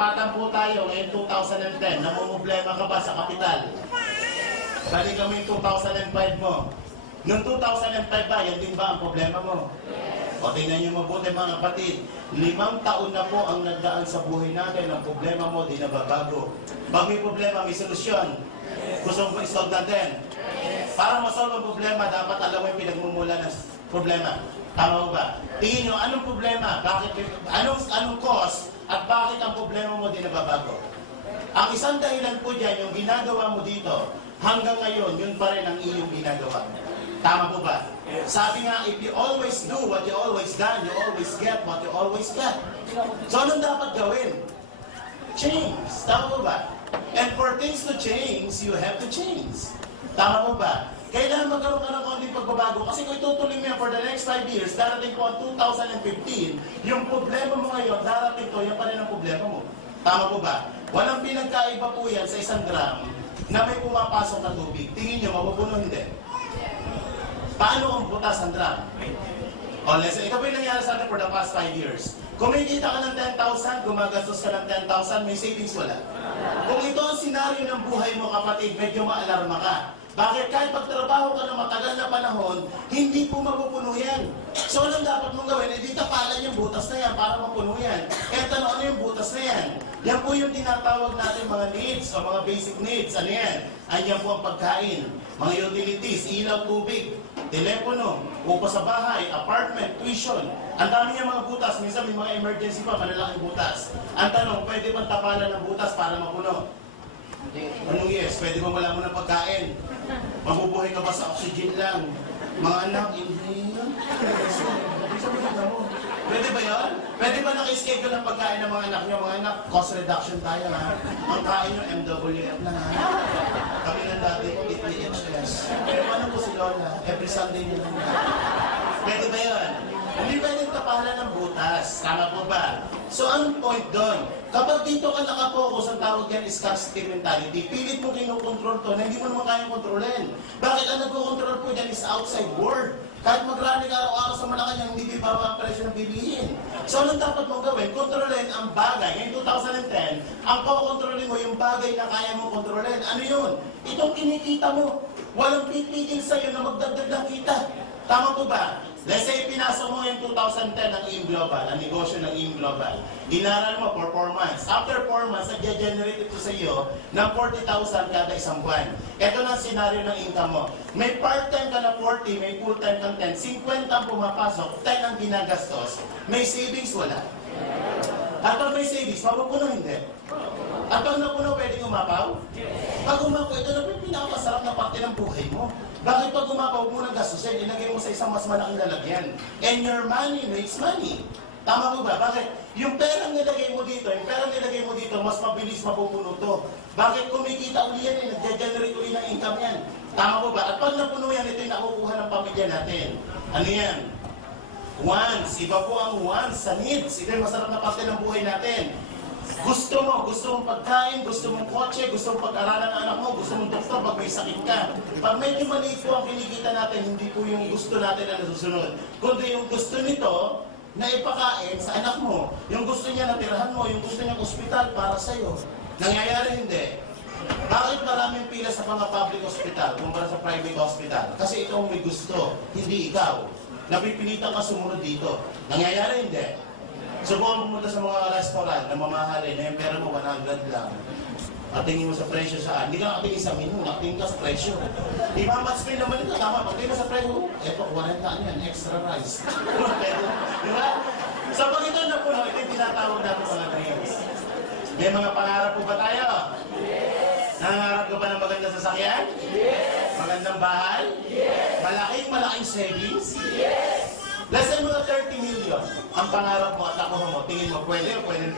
Tapatan po tayo ngayon 2010. Namumblema ka ba sa kapital? Balik kami yung 2005 mo. Noong 2005 ba, yan din ba ang problema mo? O tingnan nyo mabuti mga kapatid, 5 taon na po ang nagdaan sa buhay natin. Ang problema mo, di nababago. Pag may problema, may solusyon. Gusto mo i-solve natin? Para ma-solve ang problema, dapat alam mo yung pinagmumula ng problema. Tama mo ba? Tingin nyo, anong problema? Bakit, anong cause? At bakit ang problema mo di nababago? Ang isang dahilan po dyan, yung ginagawa mo dito, hanggang ngayon, yun pa rin ang iyong ginagawa. Tama po ba? Sabi nga, if you always do what you always done, you always get what you always get. So, anong dapat gawin? Change. Tama po ba? And for things to change, you have to change. Tama po ba? Kailangan magkaroon ka ng konting pagbabago. Kasi kung itutuloy mo yan for the next 5 years, darating po ang 2015, yung problema mo ngayon, darating to, yan pa rin ang problema mo. Tama po ba? Walang pinagkaiba po yan sa isang drum na may pumapasok na tubig. Tingin nyo, mapupuno hindi? Paano ang butas ang drum? O, listen, ito po yung nangyari sa atin for the past 5 years. Kumikita ka ng 10,000, gumagastos ka ng 10,000, may savings wala. Kung ito ang senaryo ng buhay mo, kapatid, medyo maalarma ka. Bakit? Kahit pagtrabaho ka ng matagal na panahon, hindi po mapupuno yan. So, anong dapat mong gawin? Di tapalan yung butas na yan para mapuno yan. Eto, ano yung butas na yan? Yan po yung tinatawag natin mga needs o mga basic needs. Ano yan? Ayan po ang pagkain, mga utilities, ilaw, tubig, telepono, upa sa bahay, apartment, tuition. Ang dami niya mga butas. Minsan may mga emergency pa, malalaking butas. Ang tanong, pwede bang tapalan ng butas para mapuno? Anong yes? Pwede bang wala mo ng pagkain? Mabubuhay ka ba sa oxygen lang? Mga anak, hindi. Pwede ba yun? Pwede ba naka-schedule ng pagkain ng mga anak nyo? Mga anak, cost reduction tayo ha. Ang kain nyo, MWF na ha. Kami ng dati, EPHS. Ano po si Lola? Every Sunday nyo lang. Pwede ba yun? Hindi pwedeng tapalan ng butas. Tama po ba? So, anong point doon? Kapag dito ka nakapokus, ang tawag yan is scarcity mentality. Pilit mo kinukontrol to na hindi mo naman kayang kontrolin. Bakit ang nagkocontrol po dyan is outside world? Kahit magrally ka araw-araw sa Malacanang, hindi bibaba ang presyo ng bilihin. So, anong dapat mong gawin? Kontrolin ang bagay. Ngayon 2010, ang kukontrolin mo yung bagay na kaya mong kontrolin. Ano yun? Itong kinikita mo. Walang pipigil sa'yo na magdagdag ng kita. Tama po ba? Let's say, pinasok mo yung 2010 ang AIM Global, ang negosyo ng AIM Global. Inaral mo for 4 months. After 4 months, nag-generate ito sa iyo ng 40,000 kada isang buwan. Ito na ang senaryo ng income mo. May part-time ka na 40, may full-time kang 10. 50 ang pumapasok, 10 ang ginagastos. May savings, wala. At pag may savings, mapupuno hindi. At pag napuno, pwedeng umapaw? Pag umapaw, ito na yung pinakamasarap na parte ng buhay mo. Bakit pag umapaw mo ng gastusin, ilagay mo sa isang mas malaking lalagyan? And your money makes money. Tama mo ba? Bakit? Yung perang nilagay mo dito, mas mabilis mapupuno to. Bakit kumikita uli yan eh? Nag-generate uli ng income yan. Tama mo ba? At pag napuno yan, ito yung nakukuha ng pamilya natin. Ano yan? Wants. Iba po ang wants sa needs. Ito yung masarap na parte ng buhay natin. Gusto mong pagkain, gusto mong kotse, gusto mong pag-aralan ng anak mo, gusto mong doktor pag may sakit ka. Pag medyo maliit po ang kinikita natin, hindi po yung gusto natin na nasusunod. Kundi yung gusto nito na ipakain sa anak mo. Yung gusto niya na tirahan mo, yung gusto niya ospital para sa'yo. Nangyayari hindi. Bakit maraming pila sa mga public hospital kumpara sa private hospital? Kasi ito ang may gusto, hindi ikaw. Napipilitan ka sumunod dito. Nangyayari hindi. Subukan pumunta sa mga restaurant na mamahalin na yung pera mo 100 lang. At tingin mo sa presyo saan. Hindi ka nakatingin sa menu, nakatingin ka sa presyo. Di ba, match pay naman ito. Tama, pag tingin mo sa presyo, eto, 40 yan, extra rice. Di ba? Sa pag ito na po, ito yung tinatawag natin mga dreams. May mga pangarap po ba tayo? Yes! Nangangarap ka ba ng magandang sasakyan? Yes! Magandang bahay? Yes! Malaking savings? Yes! Less than mga 30 million ang pangarap mo at nakuha mo. Tingin mo, pwede o pwede?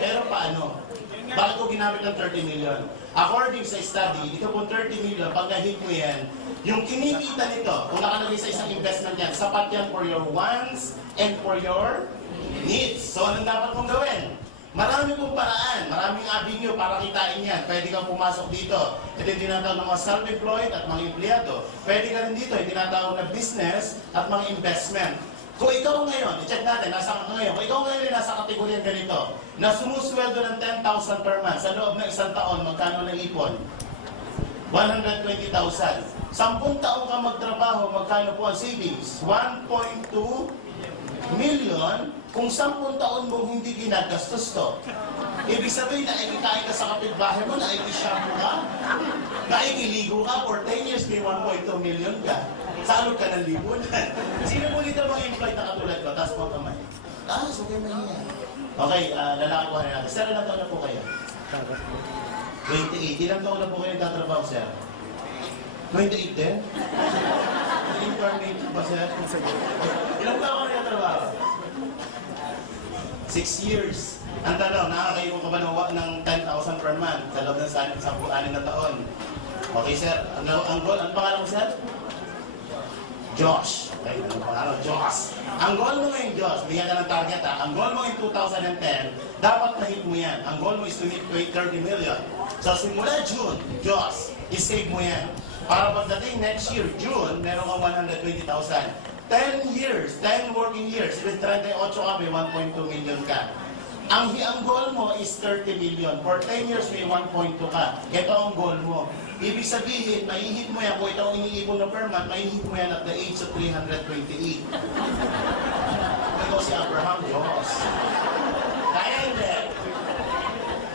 Pero paano? Bakit ko ginamit ng 30 million? According sa study, ito po 30 million, pag na-hit mo yan, yung kinikita nito, kung nakalagay sa isang investment yan, sapat yan for your wants and for your needs. So, anong dapat mong gawin? Marami pong paraan, maraming avenue para kitain yan. Pwede kang pumasok dito. Ito yung tinatawag ng mga self-employed at mga empleyado. Pwede ka rin dito, yung tinatawag na business at mga investment. Kung ikaw ngayon, i-check natin, nasa ka ngayon, kung ikaw ngayon ay nasa kategoryang ganito, na sumusweldo ng 10,000 per month, sa loob ng isang taon, magkano na ipon? 120,000. 10 taong ka magtrabaho, magkano po ang savings? 1.2 million. Kung 10 taon mo hindi ginagastos to, ibig sabihin na ikikain ka sa kapitbahay mo, na ikishampoo ka, na ikiligo ka, for 10 years may 1.2 million ka. Salog ka ng lipunan. Sino mo dito mga employed na katulad ko? Taas po kamay. Taas, okay mahiya. Okay, lalaki po natin. Sir, ilang taon na po kayo? 28. Ilang taon na po kayo nagtatrabaho, sir? 28 din? Incarnate ba, sir? Ilang taon ka nagtatrabaho? 6 years. Ang tanong, nakakayo ka ba ng 10,000 per month sa loob ng 10 na taon? Okay, sir. Ang goal, ano pangalan mo, sir? Josh. Okay, ano pangalan? Josh. Ang goal mo ngayon, Josh, bigyan ka ng target ha. Ang goal mo in 2010, dapat na-hit mo yan. Ang goal mo is to hit 30 million. So, simula June, Josh, i-save mo yan. Para pagdating next year, June, meron kang 120,000. 10 years, 10 working years, with 38 ka, may 1.2 million ka. Ang goal mo is 30 million. For 10 years, may 1.2 ka. Ito ang goal mo. Ibig sabihin, maihit mo yan, kung ito ang iniipon na per month, maihit mo yan at the age of 328. Ito si Abraham, Diyos. Kaya hindi.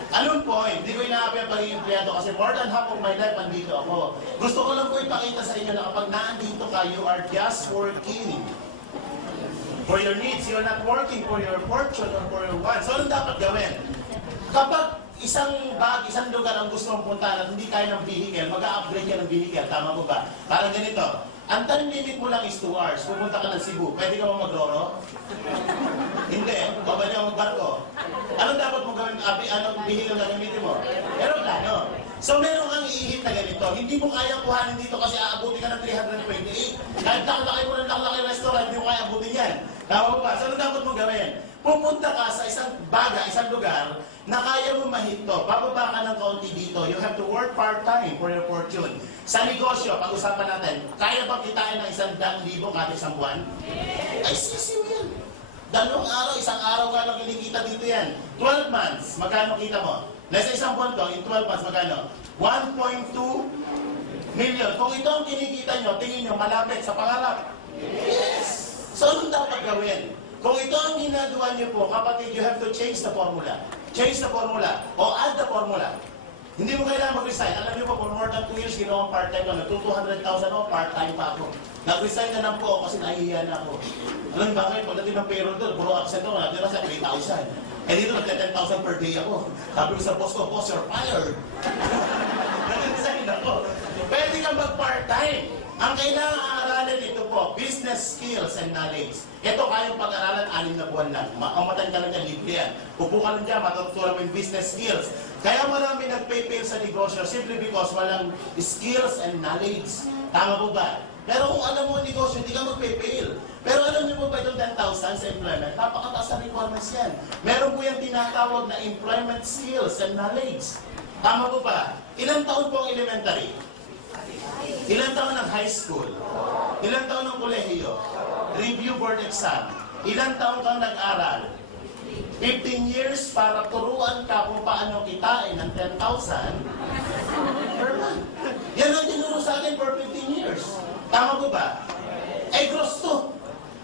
Anong point? Hindi ko inaapi ang pagiging empleyado kasi more than half of my life, andito ako. Gusto ko lang po ipakita sa inyo na kapag naandito ka, you are just working for your needs. You're not working for your fortune or for your wants. So, anong dapat gawin? Kapag isang lugar ang gusto mong puntahan at hindi kaya ng vehicle, mag-a-upgrade ka ng vehicle. Tama mo ba? Parang ganito. Ang time limit mo lang is 2 hours. Pupunta ka ng Cebu. Pwede ka mo mag-roro? Hindi. O ba niya magbarko? Anong dapat mo gawin? Anong vehicle na gamitin mo? Aeroplano. So meron kang iihit na ganito. Hindi mo kaya kuhanin dito kasi aabutin ka ng 328. Kahit laki mo ng laki restaurant, hindi mo kaya abutin yan. Tama mo ba? So ano dapat mo gawin? Pupunta ka sa isang isang lugar na kaya mo mahito. Bababa ka ng kaunti dito. You have to work part-time for your fortune. Sa negosyo, pag-usapan natin, kaya ba kitain ng 100,000 kada isang buwan? Ay, sisiw yan. 2 araw, 1 araw ka lang kinikita dito yan. 12 months, magkano kita mo? Nasa isang buwan to, in 12 months, magkano? 1.2 million. Kung ito ang kinikita nyo, tingin nyo, malapit sa pangarap. Yes! So, anong dapat gawin? Kung ito ang ginagawa niyo po, kapatid, you have to change the formula. Change the formula. O add the formula. Hindi mo kailangan mag-resign. Alam niyo po, for more than 2 years, ginawa part-time ko. Nag-200,000 ako, part-time pa ako. Nag-resign na lang po ako kasi nahihiya na ako. Alam niyo bakit? Pagdating ng payroll doon, puro absent ako. Natira sa 3,000. Eh dito, nagka-10,000 per day ako. Sabi ko sa boss ko, boss, you're fired. Nag-resign ako. Pwede kang mag-part-time. Ang kailangan aralin ito po, business skills and knowledge. Ito kayang pag-aralan, 6 na buwan lang. Makamatan ka lang dyan, libre yan. Upo ka lang dyan, matutunan mo yung business skills. Kaya marami nag-pay-fail sa negosyo simply because walang skills and knowledge. Tama po ba? Pero kung alam mo ang negosyo, hindi ka mag-pay-fail. Pero alam niyo po ba itong 10,000 sa employment? Napakataas na requirements yan. Meron po yung tinatawag na employment skills and knowledge. Tama po ba? Ilang taon po ang elementary? Ilang taon ng high school? Ilang taon ng kolehiyo? Review board exam. Ilang taon kang nag-aral? 15 years para turuan ka kung paano kitain ng 10,000 per month. Yan ang tinuro sa akin for 15 years. Tama ko ba? Eh, gross to.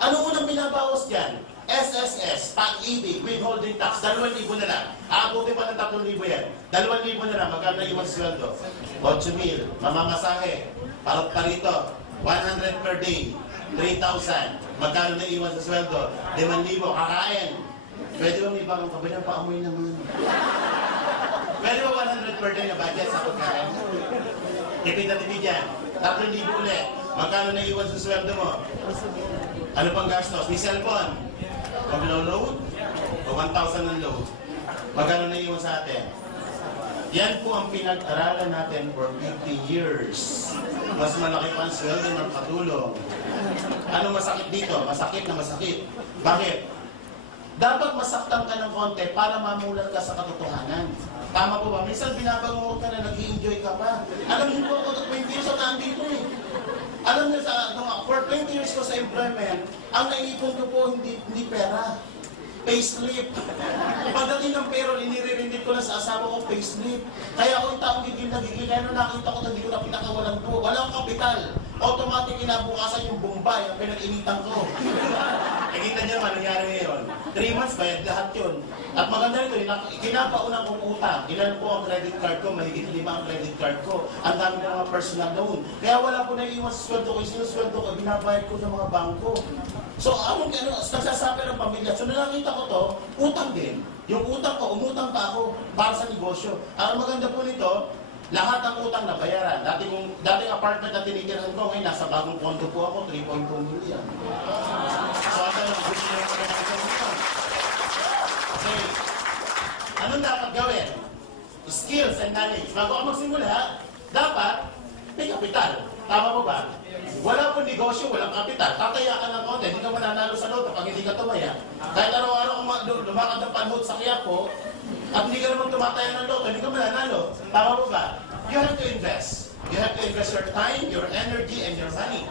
Ano unang binabawas dyan? SSS, pag-ibig, withholding tax, 2,000 na lang. Aabutin pa ng 3,000 yan. 2,000 na lang, magkano iwan sweldo? 8,000, mamamasahe, parito, 100 per day, 3,000. Magkano na iwan sa sweldo? 5,000, kakain. Pwede ba may ibang kabilang paamoy naman? Pwede ba 100 per day na budget sa pagkain? Tipid na tipid yan. 3,000 ulit. Magkano na iwan sa sweldo mo? Ano pang gastos? May cellphone. Mag-load? O 1,000 ng load? Magkano na iwan sa atin? Yan po ang pinag-aralan natin for 50 years. Mas malaki pa ang sweldo ng katulong. Ano masakit dito? Masakit na masakit. Bakit? Dapat masaktan ka ng konti para mamulat ka sa katotohanan. Tama po ba? Minsan binabangungot ka na nag-i-enjoy ka pa. Alam niyo po ako, 20 years na nandito eh. Alam niyo, for 20 years ko sa employment, ang naiipon ko po hindi pera. Payslip. Pagdating ng payroll, inire-remit ko lang sa asawa ko, payslip. Kaya ako yung taong gigil na gigil. Kaya nung nakita ko na hindi ko na pinakawalan po. Walang kapital. Automatic kinabukasan yung Bombay ang pinag-initan ko. Nakita niyo naman, nangyari ngayon. 3 months, bayad lahat yun. At maganda ito, kinapaunang kong utang. Ilan po ang credit card ko? Mahigit 5 ang credit card ko. Ang dami ng mga personal loan. Kaya wala po naiiwan sa sweldo ko. Yung sinusweldo ko, binabayad ko ng mga bangko. So, nagsasabi ng pamilya. So, nakita ko to, utang din. Yung utang ko, umutang pa ako para sa negosyo. Ang maganda po nito, lahat ng utang na bayaran. Dating apartment na tinitirhan ko, ngayon nasa bagong kondo po ako, 3.2 million. So, ano lang, gusto nyo ko naman ito. Okay. Anong dapat gawin? Skills and knowledge. Bago ako magsimula, dapat may kapital. Tama mo ba? Wala pong negosyo, walang kapital. Tataya ka ng konti, hindi ka mananalo sa loto pag hindi ka tumaya. Kahit araw-araw lumakad ng panhod sa Quiapo, at hindi ka naman tumataya ng loto, hindi ka mananalo. Tama mo ba? You have to invest. You have to invest your time, your energy, and your money.